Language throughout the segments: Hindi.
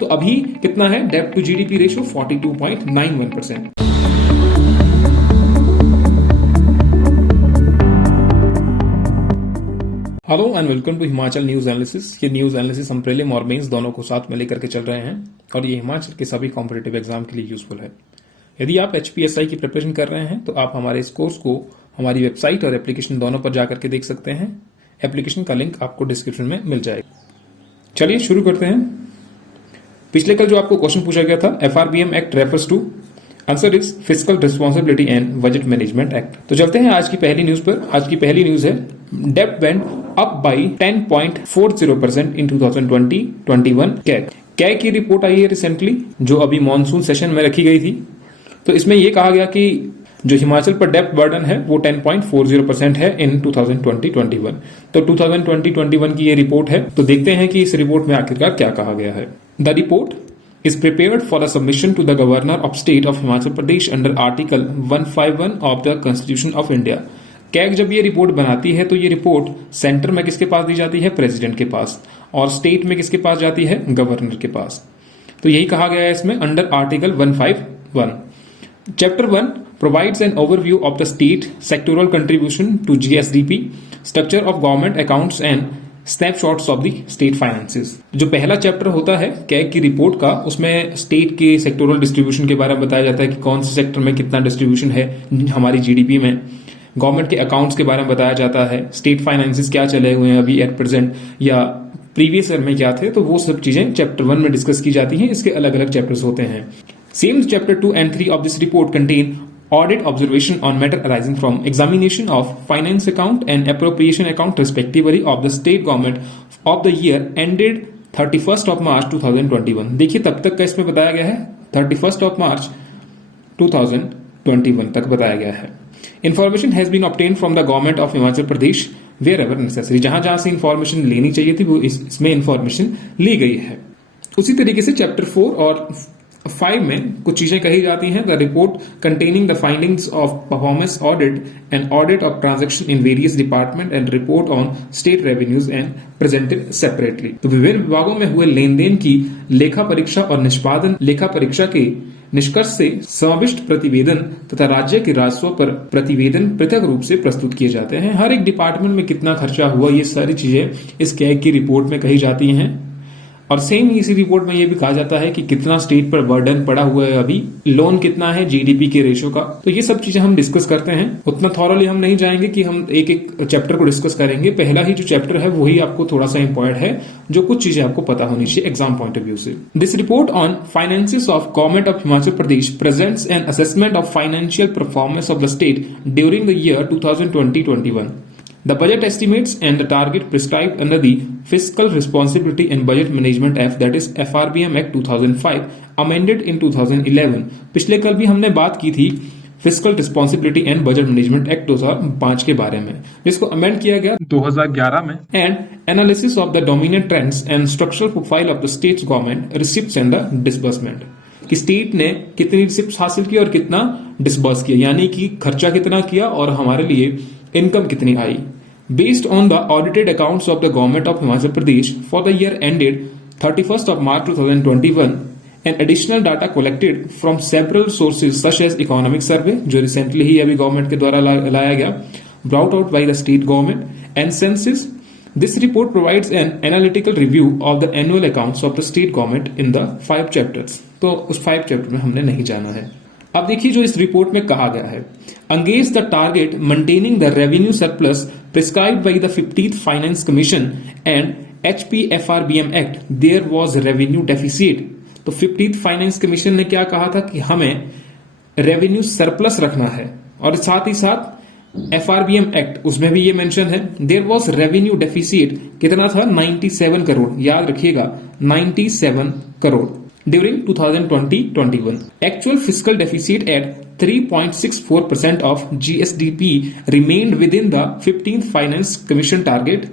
तो अभी कितना है डेब्ट to GDP ratio 42.91%। Hello and welcome to Himachal news analysis. ये न्यूज एनालिसिस हम प्रीलिम और मेंस दोनों को साथ में लेकर के चल रहे हैं और ये हिमाचल के सभी कॉम्पिटिटिव एग्जाम के लिए यूजफुल है। यदि आप HPSI की प्रिपरेशन कर रहे हैं तो आप हमारे इस कोर्स को हमारी वेबसाइट और एप्लीकेशन दोनों पर जाकर के देख सकते हैं। एप्लीकेशन का लिंक आपको डिस्क्रिप्शन में मिल जाएगा। चलिए शुरू करते हैं। पिछले कल जो आपको क्वेश्चन पूछा गया था, FRBM act refers to, answer is fiscal responsibility and budget management act. तो चलते हैं आज की पहली न्यूज पर। आज की पहली न्यूज है डेब्ट went up by 10.40% in 2020-21 CAG की रिपोर्ट आई है रिसेंटली, जो अभी मॉनसून सेशन में रखी गई थी। तो इसमें यह कहा गया कि जो हिमाचल पर डेब्ट बर्डन है वो 10.40% है इन 2020-21। तो 2020-21 की ये रिपोर्ट है। तो देखते हैं कि इस रिपोर्ट में आखिरकार क्या कहा गया है। The report is prepared for a submission to the Governor of State of Himachal Pradesh under Article 151 of the Constitution of India। CAG जब ये रिपोर्ट बनाती है तो ये रिपोर्ट सेंटर में किसके पास दी जाती है? प्रेसिडेंट के पास। और स्टेट में किसके पास जाती है? गवर्नर के पास। तो यही कहा गया है इसमें under article 151। Chapter 1 provides an overview of the state sectoral contribution to GSDP, structure of government accounts and snapshots of the state finances. जो पहला चैप्टर होता है कैग की रिपोर्ट का, उसमें स्टेट के सेक्टोरल डिस्ट्रीब्यूशन के बारे में बताया जाता है कि कौन से सेक्टर में कितना डिस्ट्रीब्यूशन है हमारी जीडीपी में। गवर्नमेंट के अकाउंट्स के बारे में बताया जाता है, स्टेट फाइनेंसेस क्या चले हुए हैं अभी एट प्रेजेंट या प्रीवियस ईयर में क्या थे। तो वो सब चीजें चैप्टर 1 में डिस्कस की जाती हैं। इसके अलग अलग चैप्टर्स होते हैं। Same chapter 2 and 3 of this report contain audit observation on matter arising from examination of finance account and appropriation account respectively of the state government of the year ended 31st of March 2021। देखिए तब तक का इसमें बताया गया है 31st of March 2021 तक बताया गया है। Information has been obtained from the government of Himachal Pradesh wherever necessary। जहां जहां से इंफॉर्मेशन लेनी चाहिए थी वो इसमें इंफॉर्मेशन ली गई है। उसी तरीके से चैप्टर 4 और 5 में कुछ चीजें कही जाती हैं। The report containing the findings of performance audit and audit of transaction in various department and report on state revenues and presented separately. तो विभिन्न विभागों में हुए लेन देन की लेखा परीक्षा और निष्पादन लेखा परीक्षा के निष्कर्ष से समाविष्ट प्रतिवेदन तथा राज्य के राजस्व पर प्रतिवेदन पृथक रूप से प्रस्तुत किए जाते हैं। हर एक डिपार्टमेंट में कितना खर्चा हुआ, ये सारी चीजें इस कैग की रिपोर्ट में कही जाती हैं। और सेम ही इसी रिपोर्ट में ये भी कहा जाता है कि कितना स्टेट पर बर्डन पड़ा हुआ है, अभी लोन कितना है जीडीपी के रेशियो का। तो ये सब चीजें हम डिस्कस करते हैं। उतना थॉरली हम नहीं जाएंगे कि हम एक एक चैप्टर को डिस्कस करेंगे। पहला ही जो चैप्टर है वही आपको थोड़ा सा इंपॉर्टेंट है, जो कुछ चीजें आपको पता होनी चाहिए एग्जाम पॉइंट ऑफ व्यू से। This report on finances of government of Himachal Pradesh presents an assessment of financial performance of the state during the year 2020-21। The budget estimates and the target prescribed under the Fiscal Responsibility and Budget Management Act, that is FRBM Act 2005, amended in 2011। पिछले कल भी हमने बात की थी fiscal responsibility and budget management act 2005 के बारे में, जिसको अमेंड किया गया 2011 में। And analysis of the dominant trends and structural profile of the states government receipts and the disbursement, कि स्टेट ने कितनी रिसिप्ट्स हासिल की और कितना डिसबर्स किया, यानी कि खर्चा कितना किया और हमारे लिए इनकम कितनी आई। Based on the audited accounts of the government of Himachal Pradesh for the year ended 31st of March 2021 and additional data collected from several sources such as economic survey, जो recently ही अभी गवर्नमेंट के द्वारा लाया गया, brought out by the state government, and census, this report provides an analytical review of the annual accounts of the state government in the 5 chapters। तो उस 5 चैप्टर में हमने नहीं जाना है। अब देखिए जो इस रिपोर्ट में कहा गया है, against the target maintaining the revenue surplus prescribed by the 15th finance commission and HPFRBM act there was revenue deficit. तो 15th फाइनेंस कमीशन ने क्या कहा था कि हमें रेवेन्यू सरप्लस रखना है, और साथ ही साथ FRBM एक्ट उसमें भी ये मेंशन है देयर वाज रेवेन्यू डेफिसिट कितना था? 97 करोड़। याद रखिएगा 97 crore during 2020-21। Actual fiscal deficit at 3.64% of GSDP remained within the 15th Finance Commission target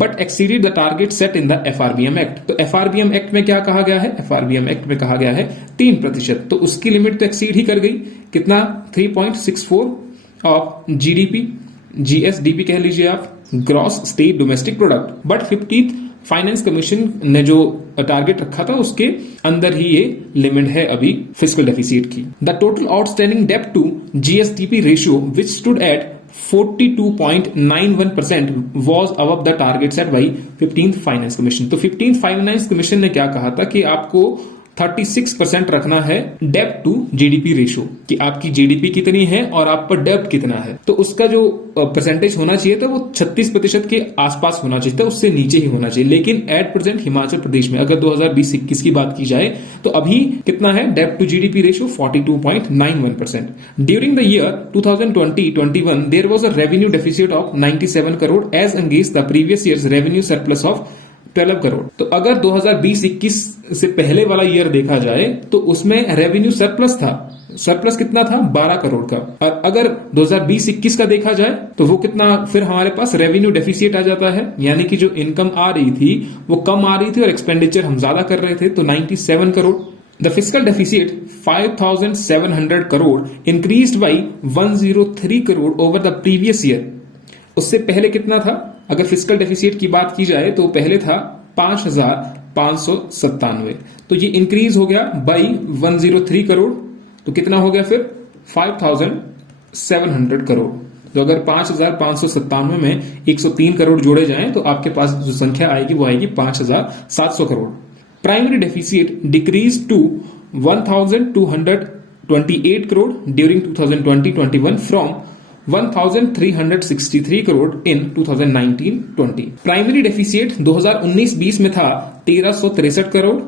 but exceeded the target set in the FRBM Act। तो FRBM Act में क्या कहा गया है? FRBM Act में कहा गया है 3%। तो उसकी लिमिट तो एक्सीड ही कर गई। कितना? 3.64 ऑफ GDP, GSDP कह लीजिए आप, gross state domestic product. But 15th finance commission ने जो टारगेट रखा था उसके अंदर ही ये लिमिट है अभी फिस्कल डेफिसिट की। द टोटल आउटस्टैंडिंग डेब्ट to GSDP ratio which stood at 42.91% was above the target set by 15th finance commission. तो 15th फाइनेंस कमीशन ने क्या कहा था कि आपको 36% रखना है डेब्ट टू जीडीपी रेशियो, कि आपकी जीडीपी कितनी है और आप पर डेब्ट कितना है। तो उसका जो परसेंटेज होना चाहिए था वो 36% के आसपास होना चाहिए था, उससे नीचे ही होना चाहिए। लेकिन एट प्रेजेंट हिमाचल प्रदेश में अगर 2020-21 की बात की जाए तो अभी कितना है डेब्ट to GDP ratio 42.91%। During the year 2020-21 there was a revenue deficit of 97 crore as against the previous year's revenue surplus of 12 crore. तो अगर 2020-21 से पहले वाला ईयर देखा जाए तो उसमें रेवेन्यू सरप्लस था। सरप्लस कितना था? 12 करोड़ का। और अगर 2020-21 का देखा जाए तो वो कितना, फिर हमारे पास रेवेन्यू डेफिसिट आ जाता है, यानी कि जो इनकम आ रही थी वो कम आ रही थी और एक्सपेंडिचर हम ज्यादा कर रहे थे, तो 97 crore. The fiscal deficit 5,700 crore increased by 103 crore over the previous year. उससे पहले कितना था? अगर फिस्कल डेफिसिट की बात की जाए तो पहले था 5,597, तो ये इंक्रीज हो गया बाई 103 करोड़, तो कितना हो गया फिर 5,700 करोड़। तो अगर 5,597 में 103 करोड़ जोड़े जाएं तो आपके पास जो संख्या आएगी वो आएगी 5,700 crore. Primary deficit decreases to 1,228 crore during 2020-21 from 1,363 crore in 2019-20। Primary deficit 2019-20 में था 1,363 करोड़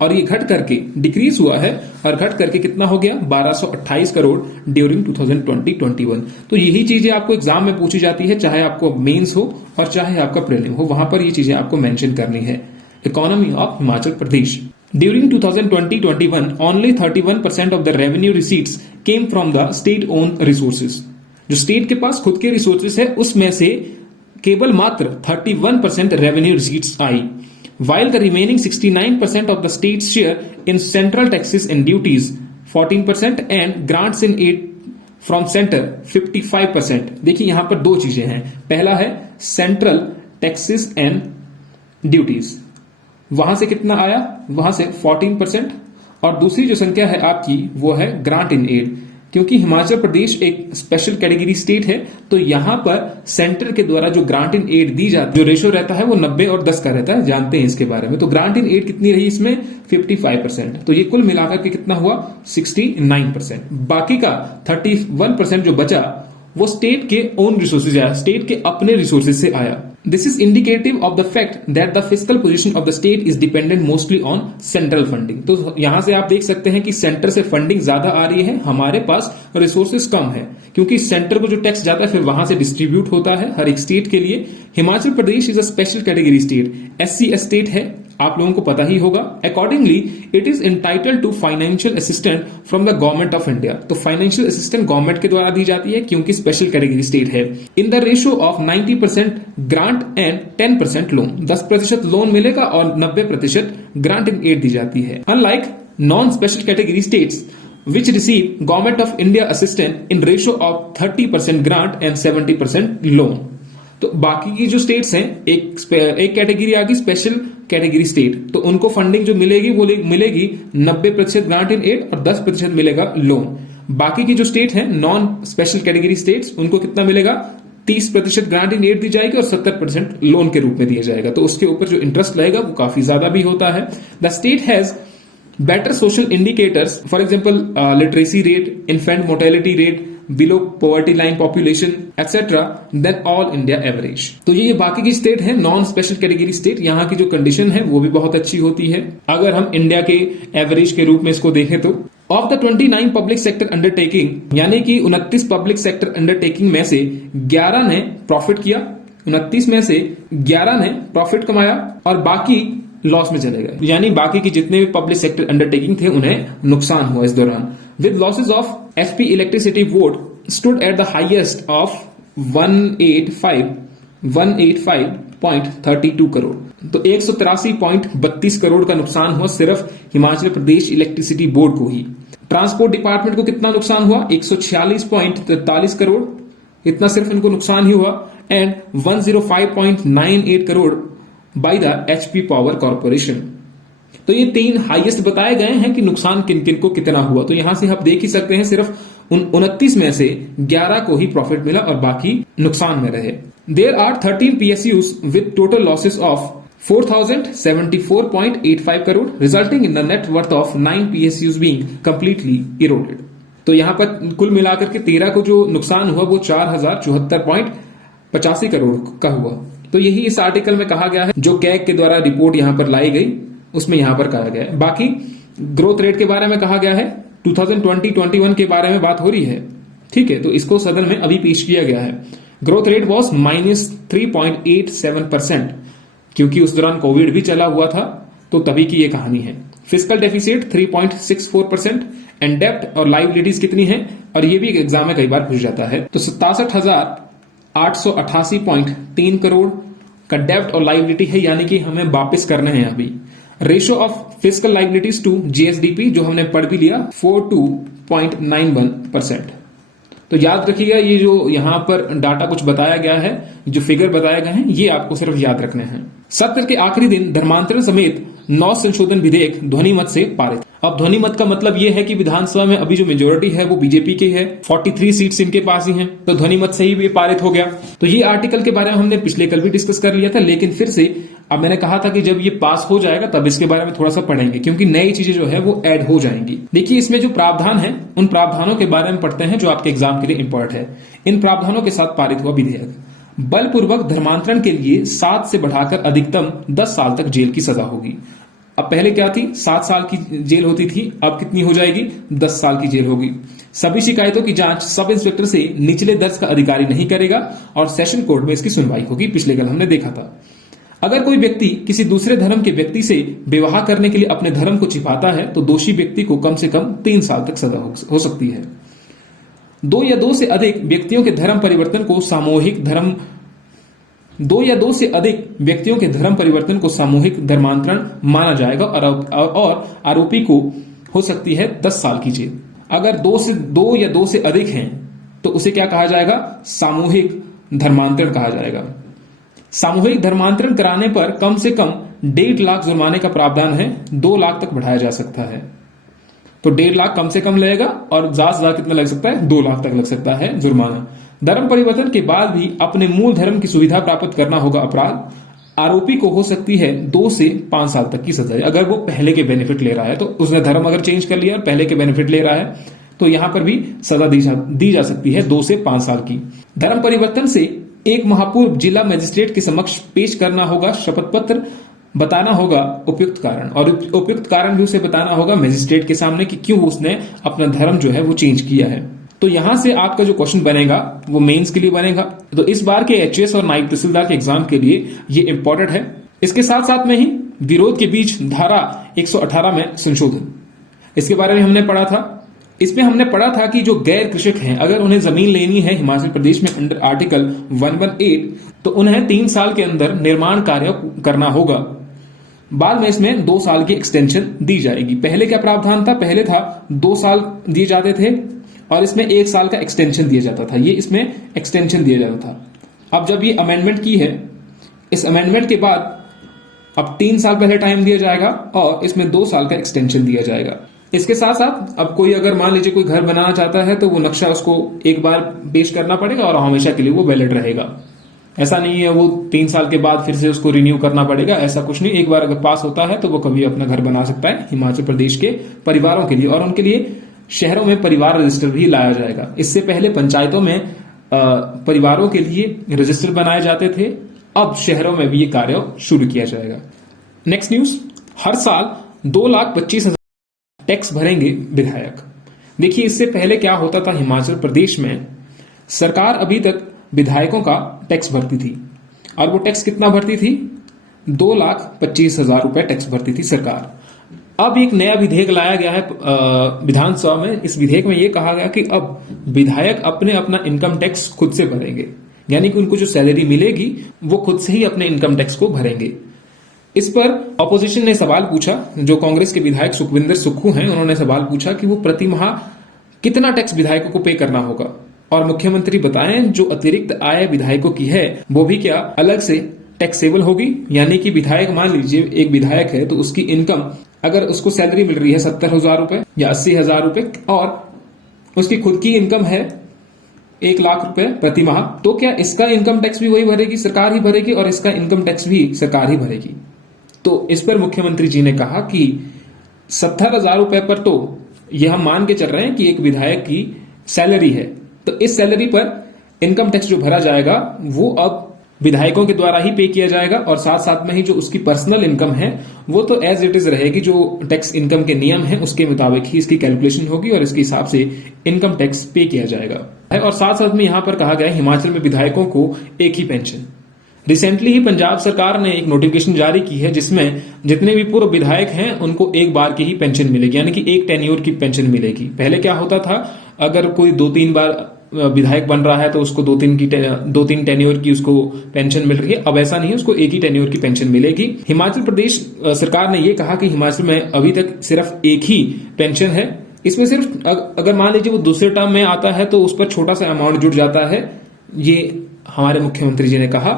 और ये घट करके डिक्रीज हुआ है और घट करके कितना हो गया 1,228 करोड़ ड्यूरिंग 2020-21। तो यही चीजें आपको एग्जाम में पूछी जाती है, चाहे आपको मेंस हो और चाहे आपका प्रीलिम हो, वहां पर ये चीजें आपको मेंशन करनी है। Economy of Himachal Pradesh During 2020-21, only 31% of the revenue receipts came from the state-owned resources. जो स्टेट के पास खुद के रिसोर्सेस है उसमें से केवल मात्र 31% revenue receipts I, while the remaining 69% of the state's share in central taxes and duties 14% and grants in aid from center 55%। देखिए यहां पर दो चीजें हैं, पहला है सेंट्रल टैक्सेस एंड ड्यूटीज, वहां से कितना आया, वहां से 14%, और दूसरी जो संख्या है आपकी वो है ग्रांट इन एड। क्योंकि हिमाचल प्रदेश एक स्पेशल कैटेगरी स्टेट है तो यहां पर सेंटर के द्वारा जो ग्रांट इन एड दी जाती है, जो रेशो रहता है वो 90 और 10 का रहता है, जानते हैं इसके बारे में। तो ग्रांट इन एड कितनी रही इसमें 55%, तो ये कुल मिलाकर के कितना हुआ 69%। बाकी का 31% जो बचा वो स्टेट के ओन रिसोर्सेज आया, स्टेट के अपने रिसोर्सेज से आया। This is indicative of the fact that the fiscal position of the state is dependent mostly on central funding। तो यहां से आप देख सकते हैं कि सेंटर से फंडिंग ज्यादा आ रही है, हमारे पास रिसोर्सेज कम है, क्योंकि सेंटर को जो टैक्स जाता है फिर वहां से डिस्ट्रीब्यूट होता है हर एक स्टेट के लिए। Himachal Pradesh is a special category state, SC state है, आप लोगों को पता ही होगा। Accordingly it is entitled to financial assistant from the government of India. तो फाइनेंशियल असिस्टेंट गवर्नमेंट के द्वारा दी जाती है क्योंकि स्पेशल कैटेगरी स्टेट है। In the ratio of 90% grant and 10% loan, 10% loan मिलेगा और 90% ग्रांट इन एड दी जाती है। Unlike non special category states which receive government of India assistance in ratio of 30% grant and 70% loan। तो बाकी की जो स्टेट्स हैं, एक कैटेगरी आ गई स्पेशल कैटेगरी स्टेट, तो उनको फंडिंग जो मिलेगी वो मिलेगी 90% ग्रांट इन एड और 10% मिलेगा लोन। बाकी की जो स्टेट है नॉन स्पेशल कैटेगरी स्टेट्स, उनको कितना मिलेगा 30% ग्रांट इन एड दी जाएगी और 70% लोन के रूप में दिया जाएगा। तो उसके ऊपर जो इंटरेस्ट लगेगा वो काफी ज्यादा भी होता है। The state has better social indicators, for example literacy rate, infant mortality rate, below poverty line population etc. than all India average। तो ये बाकी की स्टेट है नॉन स्पेशल कैटेगरी स्टेट, यहाँ की जो कंडीशन है वो भी बहुत अच्छी होती है। अगर हम इंडिया के एवरेज के रूप में इसको देखें तो of the 29 public sector undertaking, यानी कि 29 पब्लिक सेक्टर अंडरटेकिंग में से 11 ने प्रॉफिट किया, 29 में से 11 ने प्रॉफिट कमाया और बाकी लॉस में चले गए, यानी बाकी की जितने भी पब्लिक सेक्टर अंडरटेकिंग थे उन्हें नुकसान हुआ इस दौरान। With losses of HP electricity board stood at the highest of 185.32 crore. तो 183.32 करोड़ का नुकसान हुआ सिर्फ हिमाचल प्रदेश इलेक्ट्रिसिटी बोर्ड को ही। ट्रांसपोर्ट डिपार्टमेंट को कितना नुकसान हुआ 146.43 करोड़, इतना सिर्फ इनको नुकसान ही हुआ। And 105.98 crore by the HP power corporation. तो ये 3 हाईएस्ट बताए गए हैं कि नुकसान किन किन को कितना हुआ। तो यहां से आप देख ही सकते हैं सिर्फ 29 में से 11 को ही प्रॉफिट मिला और बाकी नुकसान में रहे। There are 13 PSUs with total losses of 4074.85 crore resulting in the net worth of 9 PSUs being completely eroded. तो यहां पर कुल मिलाकर के 13 को जो नुकसान हुआ वो 4074.85 करोड़ का हुआ। तो यही इस आर्टिकल में कहा गया है, जो कैग के द्वारा रिपोर्ट यहां पर लाई गई उसमें यहां पर कहा गया है। बाकी ग्रोथ रेट के बारे में कहा गया है, 2020-21 के बारे में बात हो रही है, ठीक है। तो इसको सदन में अभी पेश किया गया है। ग्रोथ रेट वॉज -3.87%, क्योंकि उस दौरान कोविड भी चला हुआ था, तो तभी की ये कहानी है। फिस्कल डेफिसिट 3.64% एंड डेप्ट और लाइबिलिटीज कितनी है, और ये भी एक एग्जाम में कई बार पूछ जाता है। तो 67,888.3 करोड़ का डेप्ट और लाइबिलिटी है, यानी कि हमें वापस करने हैं अभी। Ratio of fiscal liabilities to GSDP जो हमने पढ़ भी लिया 42.91%। तो याद रखिएगा, ये जो यहां पर डाटा कुछ बताया गया है, जो फिगर बताए गए हैं, ये आपको सिर्फ याद रखने हैं। सत्र के आखिरी दिन धर्मांतरण समेत 9 संशोधन विधेयक ध्वनि मत से पारित। अब ध्वनि मत का मतलब यह है कि विधानसभा में अभी जो मेजोरिटी है वो बीजेपी की है, 43 सीट्स इनके पास ही हैं, तो ध्वनि मत से ही भी पारित हो गया। तो ये आर्टिकल के बारे में हमने पिछले कल भी डिस्कस कर लिया था, लेकिन फिर से अब मैंने कहा था कि जब ये पास हो जाएगा तब इसके बारे में थोड़ा सा पढ़ेंगे, क्योंकि नई चीजें जो है वो ऐड हो जाएंगी। देखिए, इसमें जो प्रावधान है उन प्रावधानों के बारे में पढ़ते हैं जो आपके एग्जाम के लिए इंपॉर्टेंट है। इन प्रावधानों के साथ पारित हुआ विधेयक, बलपूर्वक धर्मांतरण के लिए 7 से बढ़ाकर अधिकतम 10 साल तक जेल की सजा होगी। अब पहले क्या थी, 7 साल की जेल होती थी, अब कितनी हो जाएगी, 10 साल की जेल होगी। सभी शिकायतों की जांच सब इंस्पेक्टर से निचले दर्ज का अधिकारी नहीं करेगा और सेशन कोर्ट में इसकी सुनवाई होगी। पिछले कल हमने देखा था। अगर कोई व्यक्ति किसी दूसरे धर्म के व्यक्ति से विवाह करने के लिए अपने धर्म को छिपाता है तो दोषी व्यक्ति को कम से कम 3 साल तक सजा हो सकती है। 2 या 2 से अधिक व्यक्तियों के धर्म परिवर्तन को सामूहिक धर्मांतरण माना जाएगा और आरोपी को हो सकती है 10 साल की जेल। अगर 2 या 2 से अधिक हैं तो उसे क्या कहा जाएगा, सामूहिक धर्मांतरण कहा जाएगा। सामूहिक धर्मांतरण कराने पर कम से कम 1.5 लाख जुर्माने का प्रावधान है, 2 लाख तक बढ़ाया जा सकता है। तो 1.5 लाख कम से कम लगेगा और ज्यादा कितना लग सकता है, 2 लाख तक लग सकता है जुर्माना। धर्म परिवर्तन के बाद भी अपने मूल धर्म की सुविधा प्राप्त करना होगा अपराध। आरोपी को हो सकती है 2 से 5 साल तक की सजा, अगर वो पहले के बेनिफिट ले रहा है। तो उसने धर्म अगर चेंज कर लिया और पहले के बेनिफिट ले रहा है तो यहां पर भी सजा दी जा सकती है 2 से 5 साल की। धर्म परिवर्तन से 1 माह पूर्व जिला मजिस्ट्रेट के समक्ष पेश करना होगा शपथ पत्र, बताना होगा उपयुक्त कारण, और उपयुक्त कारण भी उसे बताना होगा मजिस्ट्रेट के सामने कि क्यों उसने अपना धर्म जो है वो चेंज किया है। तो यहां से आपका जो क्वेश्चन बनेगा वो मेंस के लिए बनेगा। तो इस बार के एचएएस और नायब तहसीलदार के एग्जाम के लिए ये इंपॉर्टेंट है। इसके साथ साथ में ही विरोध के बीच धारा 118 में संशोधन, इसके बारे में हमने पढ़ा था। इसमें हमने पढ़ा था कि जो गैर कृषक हैं, अगर उन्हें जमीन लेनी है हिमाचल प्रदेश में अंडर आर्टिकल 118 तो उन्हें 3 साल के अंदर निर्माण कार्य करना होगा। बाद में इसमें 2 साल की एक्सटेंशन दी जाएगी। पहले क्या प्रावधान था, पहले था 2 साल दिए जाते थे और इसमें 1 साल का एक्सटेंशन दिया जाता था, ये इसमें एक्सटेंशन दिया जाता था। अब जब ये अमेंडमेंट की है, इस अमेंडमेंट के बाद अब 3 साल पहले टाइम दिया जाएगा और इसमें 2 साल का एक्सटेंशन दिया जाएगा। इसके साथ साथ अब कोई अगर मान लीजिए कोई घर बनाना चाहता है तो वो नक्शा उसको एक बार पेश करना पड़ेगा और हमेशा के लिए वो वैलिड रहेगा। ऐसा नहीं है वो 3 साल के बाद फिर से उसको रिन्यू करना पड़ेगा, ऐसा कुछ नहीं। एक बार अगर पास होता है तो वो कभी अपना घर बना सकता है हिमाचल प्रदेश के परिवारों के लिए, और उनके लिए शहरों में परिवार रजिस्टर भी लाया जाएगा। इससे पहले पंचायतों में परिवारों के लिए रजिस्टर बनाए जाते थे, अब शहरों में भी ये कार्य शुरू किया जाएगा। नेक्स्ट न्यूज, हर साल 2,25,000 टैक्स भरेंगे विधायक। देखिए, इससे पहले क्या होता था, हिमाचल प्रदेश में सरकार अभी तक विधायकों का टैक्स भरती थी, और वो टैक्स कितना भरती थी, 2,25,000 रुपए टैक्स भरती थी सरकार। अब एक नया विधेयक लाया गया है विधानसभा में। इस विधेयक में यह कहा गया कि अब विधायक अपना इनकम टैक्स खुद से भरेंगे, यानी कि उनको जो सैलरी मिलेगी वो खुद से ही अपने इनकम टैक्स को भरेंगे। इस पर ऑपोजिशन ने सवाल पूछा, जो कांग्रेस के विधायक सुखविंदर सुक्खू हैं, उन्होंने सवाल पूछा कि वो प्रति माह कितना टैक्स विधायकों को पे करना होगा, और मुख्यमंत्री बताएं जो अतिरिक्त आय विधायकों की है वो भी क्या अलग से टैक्सेबल होगी, यानी कि विधायक, मान लीजिए एक विधायक है तो उसकी इनकम, अगर उसको सैलरी मिल रही है 70,000 रुपए या 80,000 रुपए और उसकी खुद की इनकम है 1,00,000 रुपए प्रति माह, तो क्या इसका इनकम टैक्स भी वही भरेगी, सरकार ही भरेगी, और इसका इनकम टैक्स भी सरकार ही भरेगी। तो इस पर मुख्यमंत्री जी ने कहा कि 70,000 रुपए पर तो ये हम मान के चल रहे हैं कि एक विधायक की सैलरी है, तो इस सैलरी पर इनकम टैक्स जो भरा जाएगा वो अब विधायकों के द्वारा ही पे किया जाएगा, और साथ साथ में ही जो उसकी पर्सनल इनकम है वो तो एज इट इज रहेगी, जो टैक्स इनकम के नियम है उसके मुताबिक ही इसकी कैलकुलेशन होगी और इसके हिसाब से इनकम टैक्स पे किया जाएगा। और साथ साथ में यहां पर कहा गया हिमाचल में विधायकों को एक ही पेंशन। रिसेंटली ही पंजाब सरकार ने एक नोटिफिकेशन जारी की है जिसमें जितने भी पूर्व विधायक हैं उनको एक बार की ही पेंशन मिलेगी, यानी कि एक टेन्योर की पेंशन मिलेगी। पहले क्या होता था, अगर कोई 2-3 बार विधायक बन रहा है तो उसको 2-3 टेन्योर की उसको पेंशन मिल रही है, अब ऐसा नहीं है, उसको एक ही टेन्योर की पेंशन मिलेगी। हिमाचल प्रदेश सरकार ने यह कहा कि हिमाचल में अभी तक सिर्फ एक ही पेंशन है, इसमें सिर्फ अगर मान लीजिए वो दूसरे टर्म में आता है तो उस पर छोटा सा अमाउंट जुड़ जाता है, ये हमारे मुख्यमंत्री जी ने कहा,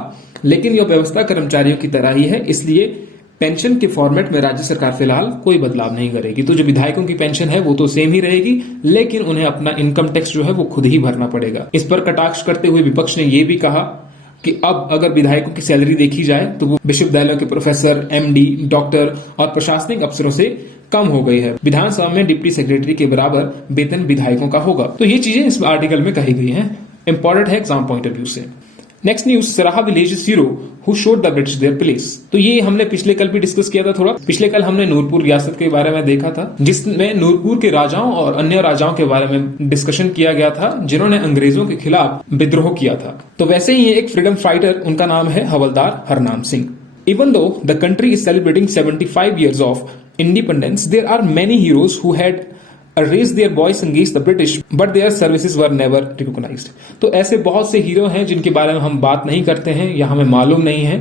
लेकिन यह व्यवस्था कर्मचारियों की तरह ही है, इसलिए पेंशन के फॉर्मेट में राज्य सरकार फिलहाल कोई बदलाव नहीं करेगी। तो जो विधायकों की पेंशन है वो तो सेम ही रहेगी, लेकिन उन्हें अपना इनकम टैक्स जो है वो खुद ही भरना पड़ेगा। इस पर कटाक्ष करते हुए विपक्ष ने यह भी कहा कि अब अगर विधायकों की सैलरी देखी जाए तो वो विश्वविद्यालयों के प्रोफेसर, MD, डॉक्टर और प्रशासनिक अफसरों से कम हो गई है। विधानसभा में डिप्टी सेक्रेटरी के बराबर वेतन विधायकों का होगा। तो ये चीजें इस आर्टिकल में कही गई हैं, इंपॉर्टेंट है एग्जाम पॉइंट ऑफ व्यू से। नेक्स्ट न्यूज, सराहा village hero who showed the British their place. तो ये हमने पिछले कल भी डिस्कस किया था थोड़ा। पिछले कल हमने नूरपुर रियासत के बारे में देखा था, जिसमें नूरपुर के राजाओं और अन्य राजाओं के बारे में डिस्कशन किया गया था जिन्होंने अंग्रेजों के खिलाफ विद्रोह किया था। तो वैसे ही ये एक फ्रीडम फाइटर, उनका नाम है havildar Harnam Singh. Even though the country is celebrating 75 years of independence, there are many heroes who had raised their voice against the British, but their services were never recognized. तो ऐसे बहुत से हीरो हैं जिनके बारे में हम बात नहीं करते हैं या हमें मालूम नहीं है,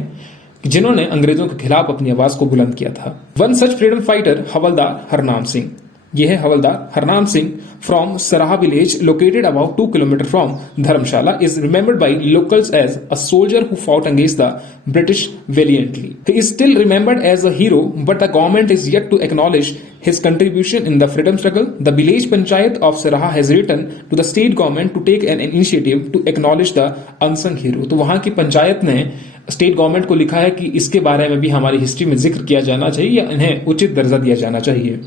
जिन्होंने अंग्रेजों के खिलाफ अपनी आवाज को बुलंद किया था। One such freedom fighter havildar Harnam Singh. यह है havildar Harnam Singh from Saraha village located about 2 kilometre from Dharamshala is remembered by locals as a soldier who fought against the British valiantly. He is still remembered as a hero, but the government is yet to acknowledge his contribution in the freedom struggle. The village panchayat of Saraha has written to the state government to take an initiative to acknowledge the unsung hero. तो वहां की पंचायत ने स्टेट गवर्नमेंट को लिखा है कि इसके बारे में भी हमारी हिस्ट्री में जिक्र किया जाना चाहिए या इन्हें उचित दर्जा दिया जाना चाहिए।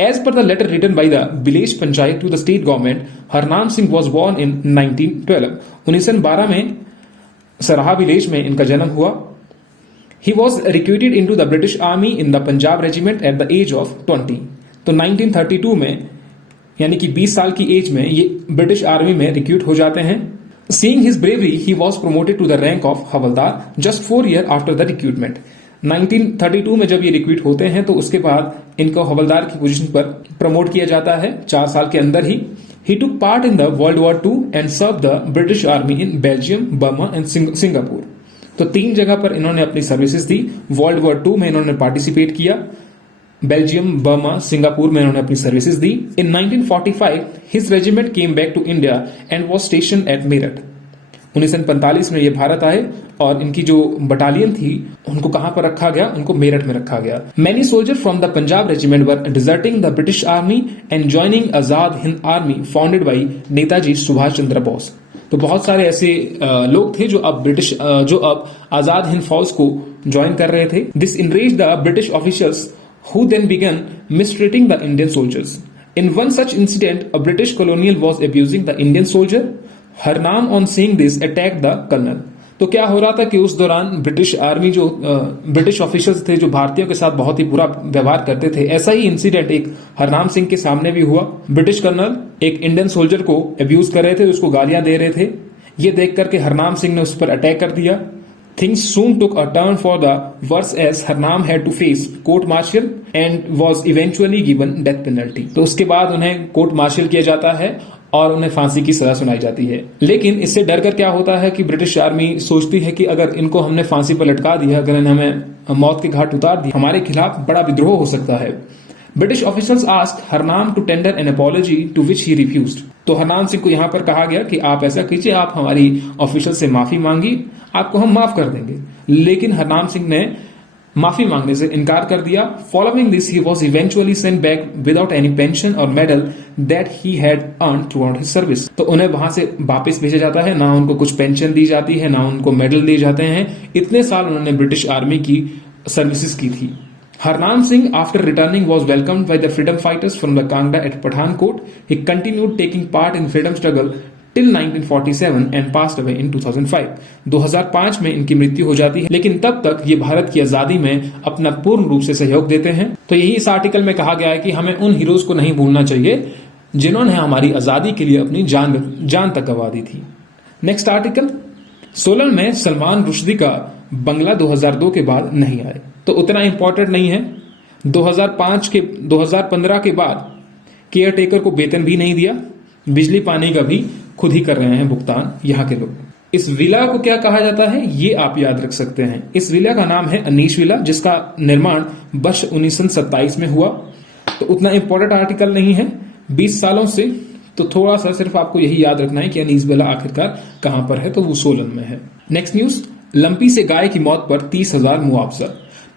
As per the letter written by the village panchayat to the state government, Harnam Singh was born in 1912. 1912 में सराहा विलेज में इनका जन्म हुआ। He was recruited into the British Army in the Punjab regiment at the age of 20. तो 1932 में यानी कि 20 साल की एज में ये ब्रिटिश आर्मी में रिक्रूट हो जाते हैं। Seeing his bravery, he was promoted to the rank of havildar just 4 years after the recruitment. 1932 में जब ये रिक्रूट होते हैं तो उसके बाद इनको हवलदार की पोजीशन पर प्रमोट किया जाता है 4 साल के अंदर ही। He took part in the World War II and served the British Army in Belgium, Burma and Singapore. तो 3 जगह पर इन्होंने अपनी सर्विसेज दी। वर्ल्ड वॉर 2 में इन्होंने पार्टिसिपेट किया, बेल्जियम, बर्मा, सिंगापुर में इन्होंने अपनी सर्विसेज दी। In 1945 his regiment came back to India and was stationed at Meerut. 1945 में ये भारत आए और इनकी जो बटालियन थी उनको कहां पर रखा गया, उनको मेरठ में रखा गया। Many soldier from the Punjab regiment were deserting the British army and joining Azad Hind army founded by Netaji Subhash Chandra Bose. तो बहुत सारे ऐसे लोग थे जो अब आजाद हिंद फौज को ज्वाइन कर रहे थे। This enraged the British officials who then began mistreating the Indian soldiers. In one such incident a British colonial was abusing the Indian soldier. Harnam on seeing this attack the colonel. तो क्या हो रहा था कि उस दौरान ब्रिटिश आर्मी जो ब्रिटिश ऑफिसर्स थे जो भारतीयों के साथ बहुत ही बुरा व्यवहार करते थे, ऐसा ही इंसिडेंट एक हरनाम सिंह के सामने भी हुआ। ब्रिटिश कर्नल एक इंडियन सोल्जर को अब्यूज कर रहे थे, उसको गालियां दे रहे थे। ये देख करके हरनाम सिंह ने उस पर अटैक कर दिया। Things soon took a turn for the worse as Harnam had to face court martial and was eventually given death penalty. तो उसके बाद उन्हें कोर्ट मार्शल किया जाता है और उन्हें फांसी की सजा सुनाई जाती है। लेकिन इससे डरकर क्या होता है कि ब्रिटिश आर्मी सोचती है कि अगर इनको हमने फांसी पर लटका दिया, अगर इन्हें हमें मौत के घाट उतार दिया, हमारे खिलाफ बड़ा विद्रोह हो सकता है। British officers asked Harnam to tender an apology to which he refused. तो हरनाम सिंह को यहां पर कहा गया कि आप ऐसा कीजिए, आप हमारी ऑफिसर से माफी मांगी आपको हम माफ कर देंगे। लेकिन हरनाम सिंह ने माफी मांगने से इनकार कर दिया। Following this he was eventually sent back without any pension और medal that he had earn throughout his service. तो उन्हें वहां से वापस भेजा जाता है, ना उनको कुछ पेंशन दी जाती है, ना उनको मेडल दिए जाते हैं। इतने साल उन्होंने ब्रिटिश आर्मी की सर्विसेज की थी। Harnam Singh, after returning, was welcomed by the freedom fighters from the Kangra at Pathankot. He continued taking part in freedom struggle till 1947 and passed away in 2005. 2005 में इनकी मृत्यु हो जाती है, लेकिन तब तक ये भारत की आजादी में अपना पूर्ण रूप से सहयोग देते हैं। तो यही इस आर्टिकल में कहा गया है कि हमें उन हीरोज को नहीं भूलना चाहिए जिन्होंने हमारी आजादी के लिए अपनी जान तक गंवा दी थी। नेक्स्ट आर्टिकल, सोलन में सलमान रुश्दी का बंगला 2002 के बाद नहीं आए, तो उतना इंपॉर्टेंट नहीं है। 2015 के बाद केयर टेकर को वेतन भी नहीं दिया, बिजली पानी का भी खुद ही कर रहे हैं भुगतान यहाँ के लोग। इस विला को क्या कहा जाता है ये आप याद रख सकते हैं। इस विला का नाम है अनीश विला, जिसका निर्माण वर्ष 1927 में हुआ। तो उतना इंपॉर्टेंट आर्टिकल नहीं है 20 सालों से, तो थोड़ा सा सिर्फ आपको यही याद रखना है कि अनीस विला आखिरकार कहां पर है, तो वो सोलन में है। नेक्स्ट न्यूज, लंपी से गाय की मौत पर 30,000 मुआवजा।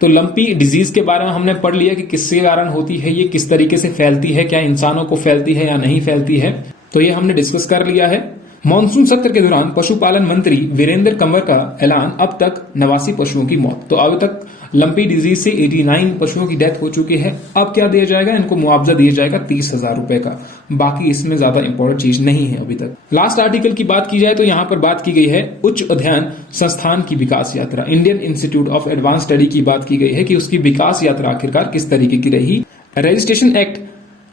तो लंपी डिजीज के बारे में हमने पढ़ लिया कि किसके कारण होती है, ये किस तरीके से फैलती है, क्या इंसानों को फैलती है या नहीं फैलती है, तो ये हमने डिस्कस कर लिया है। मॉनसून सत्र के दौरान पशुपालन मंत्री वीरेंद्र कंवर का ऐलान, अब तक 89 पशुओं की मौत। तो अब तक लंपी डिजीज से 89 पशुओं की डेथ हो चुकी है। अब क्या दिया जाएगा, इनको मुआवजा दिया जाएगा 30,000 रुपए का। बाकी इसमें ज्यादा इंपॉर्टेंट चीज नहीं है अभी तक। लास्ट आर्टिकल की बात की जाए तो यहाँ पर बात की गई है उच्च अध्ययन संस्थान की विकास यात्रा, Indian institute of advance study की बात की गई है कि उसकी विकास यात्रा आखिरकार किस तरीके की रही। रजिस्ट्रेशन एक्ट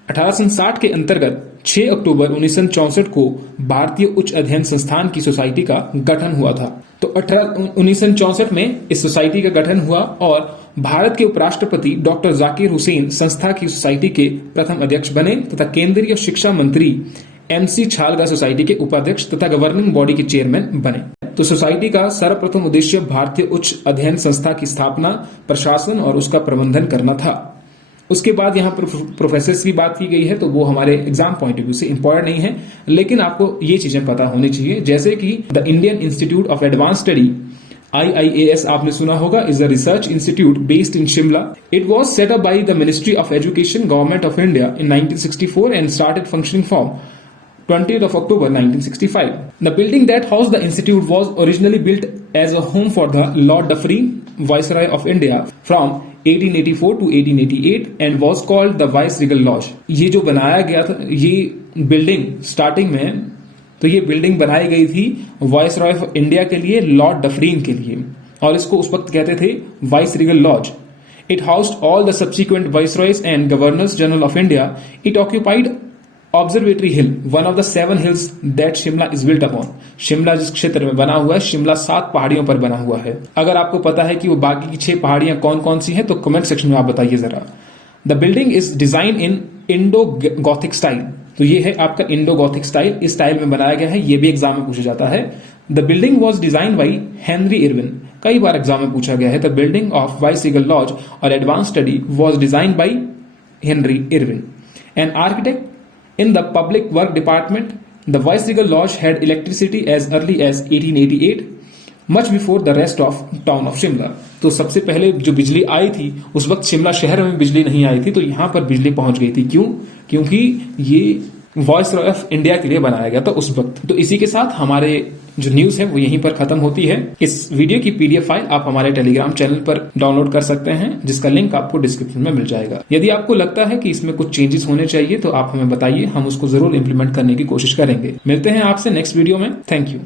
1860 के अंतर्गत 6 अक्टूबर 1964 को भारतीय उच्च अध्ययन संस्थान की सोसाइटी का गठन हुआ था। तो 1964 में इस सोसाइटी का गठन हुआ और भारत के उपराष्ट्रपति डॉक्टर जाकिर हुसैन संस्था की सोसाइटी के प्रथम अध्यक्ष बने तथा केंद्रीय शिक्षा मंत्री MC छालगा सोसाइटी के उपाध्यक्ष तथा गवर्निंग बॉडी के चेयरमैन बने। तो सोसाइटी का सर्वप्रथम उद्देश्य भारतीय उच्च अध्ययन संस्था की स्थापना, प्रशासन और उसका प्रबंधन करना था। उसके बाद यहाँ पर प्रोफेसर्स की बात की गई है, तो वो हमारे एग्जाम पॉइंट ऑफ व्यू से इंपॉर्टेंट नहीं है, लेकिन आपको ये चीजें पता होनी चाहिए, जैसे कि the Indian institute of advance study IIAS आपने सुना होगा, is a research institute based in Shimla. It was set up by the ministry of education, government of India in 1964 and started functioning from 20th of October 1965. The building that housed the institute was originally built as a home for the Lord Dufferin, Viceroy of India, from 1884 to 1888 and was called the Viceregal Lodge. ये जो बनाया गया था, ये बिल्डिंग स्टार्टिंग में, तो ये बिल्डिंग बनाई गई थी वाइसरॉय ऑफ इंडिया के लिए, लॉर्ड डफरीन के लिए, और इसको उस वक्त कहते थे viceregal lodge. It housed all the subsequent viceroys and governors general of India. It occupied observatory hill, one of the 7 hills that Shimla is built upon. Shimla जिस क्षेत्र में बना हुआ है, शिमला 7 पहाड़ियों पर बना हुआ है। अगर आपको पता है कि वो बाकी की 6 पहाड़ियां कौन कौन सी हैं, तो कमेंट सेक्शन में आप बताइए जरा। The building is design in Indo Gothic style, तो ये है आपका इंडो गॉथिक स्टाइल, इस स्टाइल में बनाया गया है, ये भी एग्जाम में पूछा जाता है। The building was design by Henry Irwin, कई बार एग्जाम में पूछा गया है। The building of viceregal lodge और advance study was design by Henry Irwin. An architect in the public work department, the Viceregal Lodge had electricity as early as 1888, much before the rest of town of Shimla. तो सबसे पहले जो बिजली आई थी, उस वक्त शिमला शहर में बिजली नहीं आई थी, तो यहाँ पर बिजली पहुंच गई थी। क्यों? क्योंकि ये वॉइसरॉय ऑफ इंडिया के लिए बनाया गया था उस वक्त। तो इसी के साथ हमारे जो न्यूज है वो यहीं पर खत्म होती है। इस वीडियो की PDF फाइल आप हमारे टेलीग्राम चैनल पर डाउनलोड कर सकते हैं, जिसका लिंक आपको डिस्क्रिप्शन में मिल जाएगा। यदि आपको लगता है कि इसमें कुछ चेंजेस होने चाहिए तो आप हमें बताइए, हम उसको जरूर इंप्लीमेंट करने की कोशिश करेंगे। मिलते हैं आपसे नेक्स्ट वीडियो में। Thank you.